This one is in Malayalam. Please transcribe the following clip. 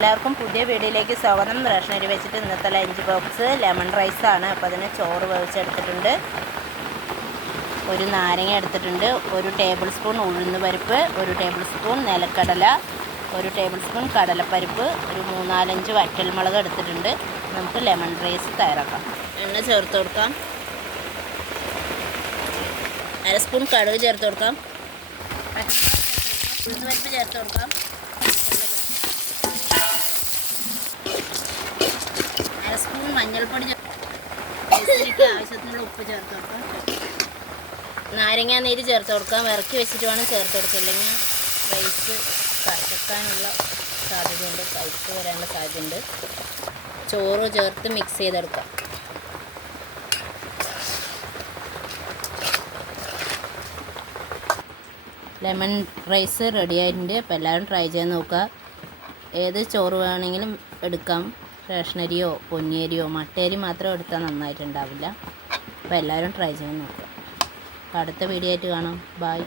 എല്ലാവർക്കും പുതിയ വീഡിയോയിലേക്ക് സ്വാഗതം. റേഷനരി വെച്ചിട്ട് ഇന്നത്തെ ലഞ്ച് ബോക്സ് ലെമൺ റൈസാണ്. അപ്പോൾ അതിന് ചോറ് വേവിച്ചെടുത്തിട്ടുണ്ട്, ഒരു നാരങ്ങ എടുത്തിട്ടുണ്ട്, ഒരു ടേബിൾ സ്പൂൺ ഉഴുന്ന് പരിപ്പ്, ഒരു ടേബിൾ സ്പൂൺ നിലക്കടല, ഒരു ടേബിൾ സ്പൂൺ കടലപ്പരിപ്പ്, ഒരു 3-4 വറ്റൽമുളക് എടുത്തിട്ടുണ്ട്. നമുക്ക് ലെമൺ റൈസ് തയ്യാറാക്കാം. എണ്ണ ചേർത്ത് കൊടുക്കാം, 1/2 സ്പൂൺ കടുക് ചേർത്ത് കൊടുക്കാം, ഉഴുന്ന് പരിപ്പ് ചേർത്ത് കൊടുക്കാം, 1/2 സ്പൂൺ മഞ്ഞൾപ്പൊടി ആവശ്യത്തിനുള്ള ഉപ്പ് ചേർത്ത് കൊടുക്കാം, നാരങ്ങ നീര് ചേർത്ത് കൊടുക്കാം. ഇറക്കി വെച്ചിട്ട് വേണം ചേർത്ത് കൊടുക്കുക, അല്ലെങ്കിൽ റൈസ് കശക്കാനുള്ള സാധ്യതയുണ്ട്, കയ്പ്പ് വരാനുള്ള സാധ്യതയുണ്ട്. ചോറ് ചേർത്ത് മിക്സ് ചെയ്തെടുക്കാം. ലെമൺ റൈസ് റെഡി ആയിട്ടുണ്ട്. അപ്പോൾ എല്ലാവരും ട്രൈ ചെയ്ത് നോക്കുക. ഏത് ചോറ് വേണമെങ്കിലും എടുക്കാം, റേഷനരിയോ പൊന്നിയരിയോ മട്ടയരി മാത്രം എടുത്താൽ നന്നായിട്ടുണ്ടാവില്ല. അപ്പോൾ എല്ലാവരും ട്രൈ ചെയ്ത് നോക്കുക. അപ്പോൾ അടുത്ത വീഡിയോ ആയിട്ട് കാണാം. ബൈ.